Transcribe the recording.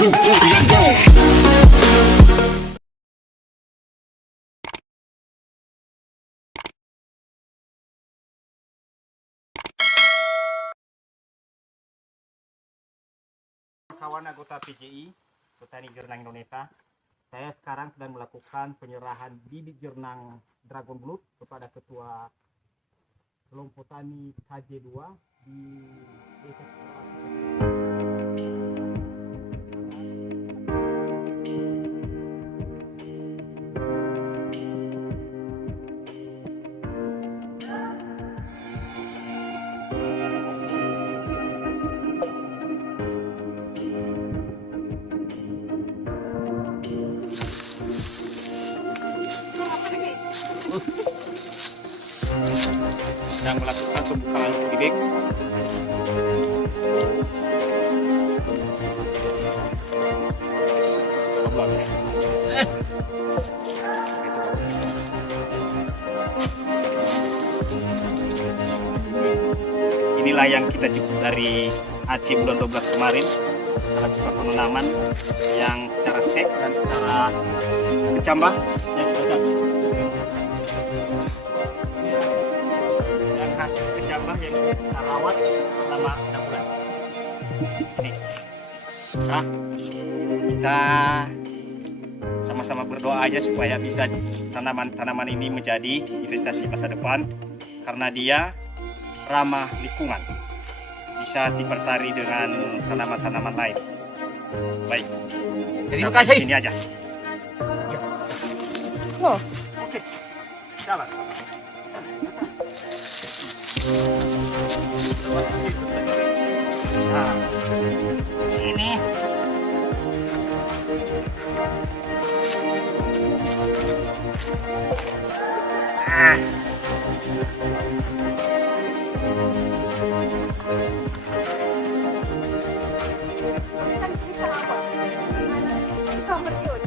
let's go. Kawan anggota PJI Petani Jernang Indonesia, saya sekarang sedang melakukan penyerahan bibit jernang Dragon Blood kepada Ketua Kelompok Tani KJ2 di Desa sedang melakukan pembukaan bibit. Inilah yang kita ciput dari Aceh bulan 12 kemarin, alat suka penanaman yang secara stek dan secara kecambah yang cocok. Dan hasil kecambah yang kita rawat selama 6 bulan. Ini. Nah, kita sama-sama berdoa aja supaya bisa tanaman-tanaman ini menjadi investasi masa depan karena dia ramah lingkungan, bisa dipasari dengan tanaman-tanaman lain. Baik, terima kasih. Ini aja. Oh, Oke, jalan. Nah, ini kan bisa apa? Kamar yun.